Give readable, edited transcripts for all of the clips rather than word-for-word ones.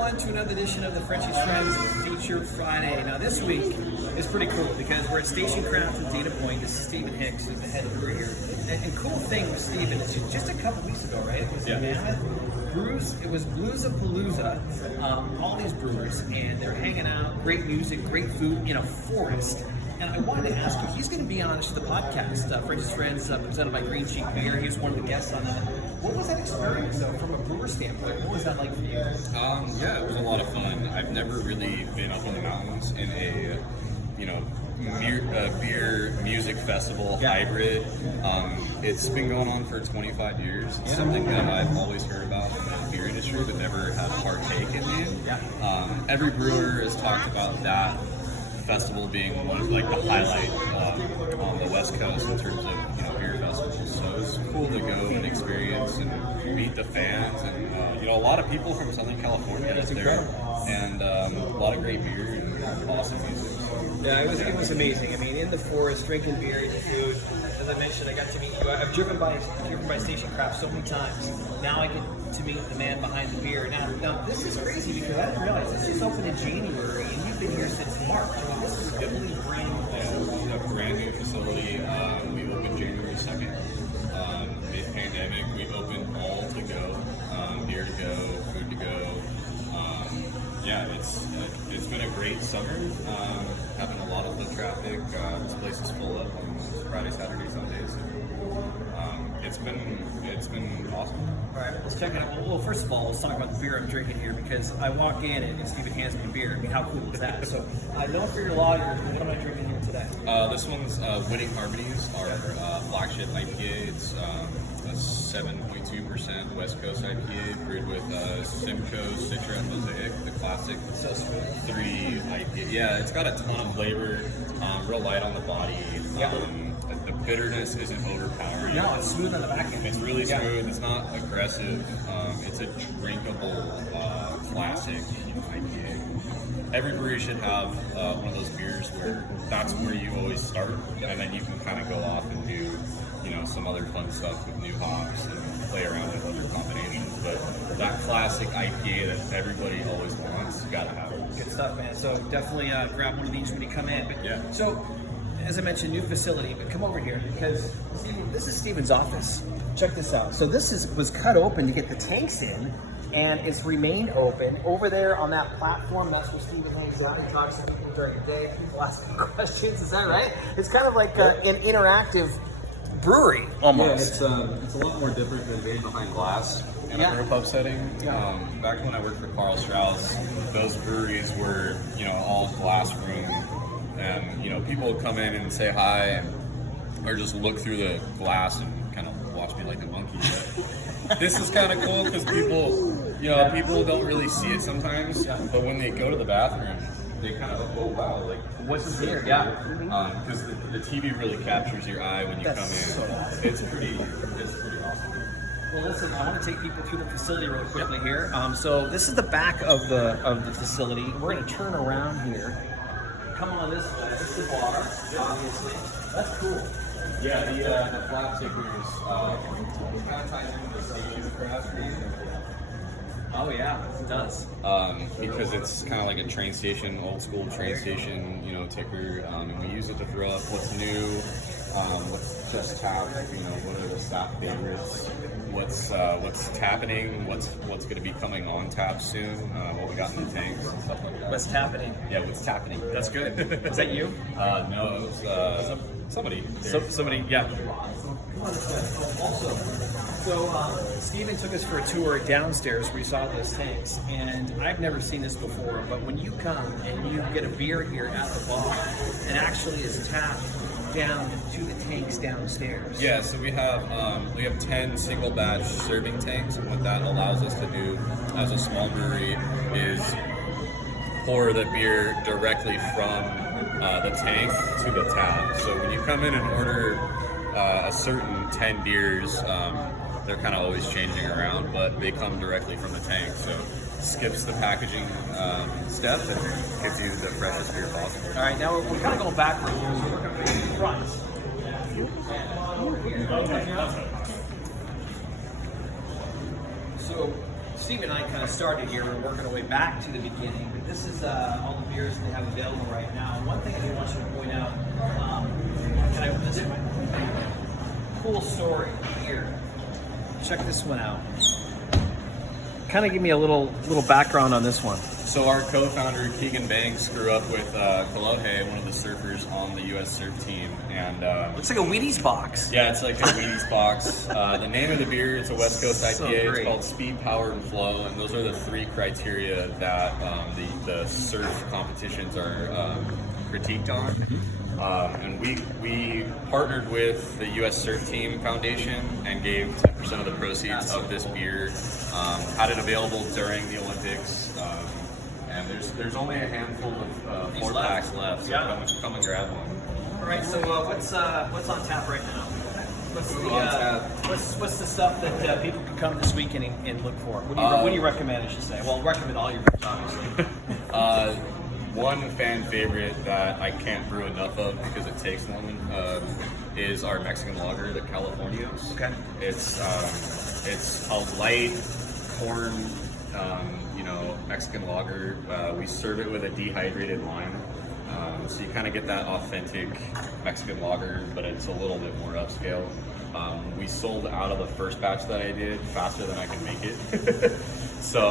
everyone, to another edition of the Frenchie's Friends Feature Friday. Now, this week is pretty cool because we're at Station Craft in Dana Point. This is Stephen Hicks, who's the head brewer here. And cool thing with Stephen is just a couple weeks ago, right? It was in Mammoth Brews. It was Blues-a-Palooza. All these brewers, and they're hanging out, great music, great food in a forest. And I wanted to ask you, he's going to be on the podcast, Frenchie's Friends, presented by Green Cheek Beer. He was one of the guests on that. What was that experience, though, from a brewer standpoint? What was that like for you? Yeah, it was a lot of fun. I've never really been up in the mountains in a, beer music festival hybrid. It's been going on for 25 years. It's something that I've always heard about in the beer industry, but never had partake in it. Every brewer has talked about that festival being one of the highlight on the West Coast in terms of beer festivals. So it's cool to go and experience and meet the fans and a lot of people from Southern California That's there, incredible. and a lot of great beer and awesome music. Yeah, it was amazing. I mean, in the forest, drinking beer, eating food. As I mentioned, I got to meet you. I've driven by Station Craft so many times. Now I get to meet the man behind the beer. Now this is crazy because I didn't realize this just opened in January, and you've been here since March. I mean, this is a totally brand new facility. This is a brand new facility. We opened January 2nd. Mid-pandemic, we opened all to go, beer to go, food to go. It's been a great summer. Having a lot of foot traffic. This place is full up on Friday, Saturday, Sundays. It's been awesome. All right, let's check it out. Well, first of all, let's talk about the beer I'm drinking here because I walk in and Stephen hands me a beer. I mean, how cool is that? So, known for your lager, what am I drinking here today? This one's Winning Harmonies, our flagship IPA. It's a 7.2% West Coast IPA brewed with Simcoe, Citra, and Mosaic, the classic 3 IPA. Yeah, it's got a ton of flavor, real light on the body. The bitterness isn't overpowering. No, it's smooth on the back end. It's really smooth. It's not aggressive. It's a drinkable classic IPA. Every brewery should have one of those beers where that's where you always start, and then you can kind of go off and do some other fun stuff with new hops and play around with other combinations. But that classic IPA that everybody always wants, you gotta have it. Good stuff, man. So definitely grab one of these when you come in. But so, as I mentioned, new facility, but come over here because this is Stephen's office. Check this out. So this was cut open to get the tanks in, and it's remained open. Over there on that platform, that's where Stephen hangs out and talks to people during the day. People ask him questions. Is that right? It's kind of like an interactive brewery almost. Yeah, it's a lot more different than being behind glass in a brew pub setting. Back when I worked for Carl Strauss, those breweries were all glass room, and people would come in and say hi or just look through the glass and kind of watch me like a monkey. But this is kind of cool because people don't really see it sometimes, but when they go to the bathroom, they kind of, oh wow, like what's here? Because the TV really captures your eye when you come in. So awesome. It's pretty awesome. Well, listen, I want to take people through the facility real quickly here. So this is the back of the facility. We're going to turn around here. Come on this way. This is the bar, obviously. That's cool. Yeah, the flat tickers kind of ties into the station craft. Oh yeah, it does. Because it's kind of like a train station, old school train station, ticker, and we use it to throw up what's new, what's just tapped, what are the staff favorites, what's happening, what's going to be coming on tap soon, what we got in the tanks and stuff like that. What's happening? Yeah, what's happening. That's good. Is that you? No, it was somebody. Somebody, yeah. Also, so Stephen took us for a tour downstairs where we saw those tanks, and I've never seen this before, but when you come and you get a beer here at the bar, it actually is tapped down to the tanks downstairs. Yeah, so we have 10 single batch serving tanks, and what that allows us to do as a small brewery is pour the beer directly from the tank to the tap. So when you come in and order a certain 10 beers, they're kind of always changing around, but they come directly from the tank, so skips the packaging step and gives you the freshest beer possible. All right, now we're kind of going backwards here, so we're going to be in front. So Steve and I kind of started here. We're working our way back to the beginning. But this is all the beers they have available right now. One thing I do want you to point out, cool story here. Check this one out. Kind of give me a little background on this one. So our co-founder Keegan Banks grew up with Kolohe, one of the surfers on the U.S. surf team, and Looks like a Wheaties box. yeah, it's like a Wheaties box. The name of the beer, it's a West Coast IPA. So It's great. called Speed, Power, and Flow, and those are the three criteria that the surf competitions are critiqued on. And we partnered with the U.S. Surf Team Foundation and gave 10% of the proceeds of this beer. Had it available during the Olympics, and there's only a handful of These 4 left. packs left. So Yeah. come and grab one. All right. So what's on tap right now? What's the On tap. what's the stuff that people can come this weekend and look for? What do you recommend? I should say. Well, recommend all your beers, obviously. One fan favorite that I can't brew enough of because it takes long is our Mexican lager, the Californios. Okay. It's a light corn, Mexican lager. We serve it with a dehydrated lime, so you kind of get that authentic Mexican lager, but it's a little bit more upscale. We sold out of the first batch that I did faster than I could make it. So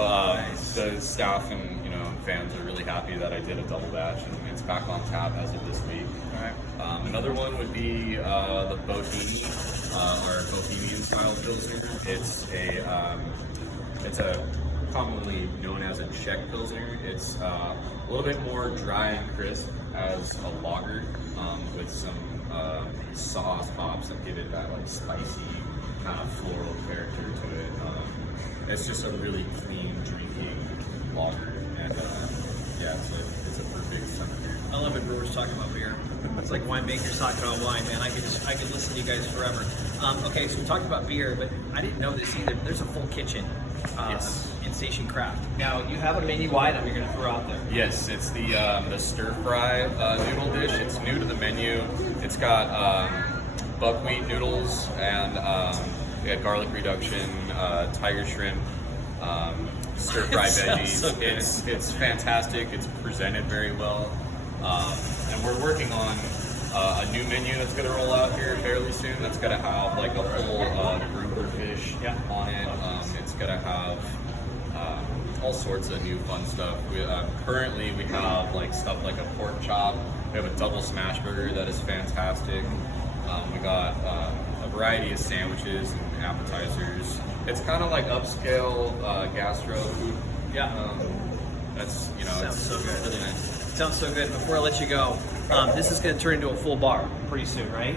the staff and fans are really happy that I did a double batch, and it's back on tap as of this week. All right. Another one would be the Bohemi, or Bohemian style Pilsner. It's a commonly known as a Czech Pilsner. It's a little bit more dry and crisp as a lager, with some sauce hops that give it that like spicy kind of floral character to it. It's just a really clean drinking lager, and it's a perfect summer beer. I love it. Brewers talking about beer. It's like winemakers talking about wine, man. I could listen to you guys forever. Okay, so we talked about beer, but I didn't know this either. There's a full kitchen Yes. in Station Craft. Now you have a menu item you're going to throw out there. Yes, it's the stir fry noodle dish. It's new to the menu. It's got buckwheat noodles and we had garlic reduction, tiger shrimp, stir fry It sounds veggies. so good. It's fantastic. It's presented very well, and we're working on a new menu that's going to roll out here fairly soon. That's going to have like a full grouper fish on it. It's going to have all sorts of new fun stuff. Currently we have like stuff like a pork chop. We have a double smash burger that is fantastic. We got a variety of sandwiches and appetizers. It's kind of like upscale gastro food. Yeah. That's Sounds it's so good. really nice. Sounds so good. Before I let you go, this is going to turn into a full bar pretty soon, right?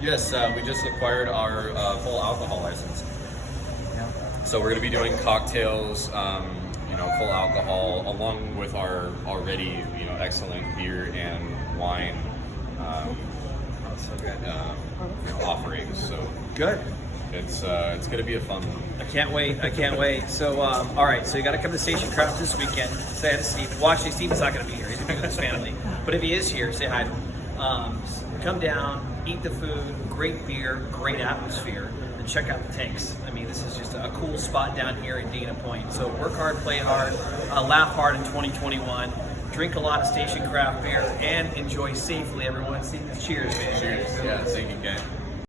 Yes, we just acquired our full alcohol license. So we're going to be doing cocktails, full alcohol, along with our already, excellent beer and wine That's so good. offerings. So Good. it's going to be a fun one. I can't wait. I can't wait. So, all right. So you got to come to Station Craft this weekend. Say hi to Steve. Well, actually, Steven's not going to be here. He's going to be with his family. But if he is here, say hi to him. Come down, eat the food, great beer, great atmosphere, and check out the tanks. I mean, this is just a cool spot down here at Dana Point. So work hard, play hard, laugh hard in 2021. Drink a lot of Station Craft beer and enjoy safely, everyone. Cheers, man. Cheers. Yeah, thank you, Ken.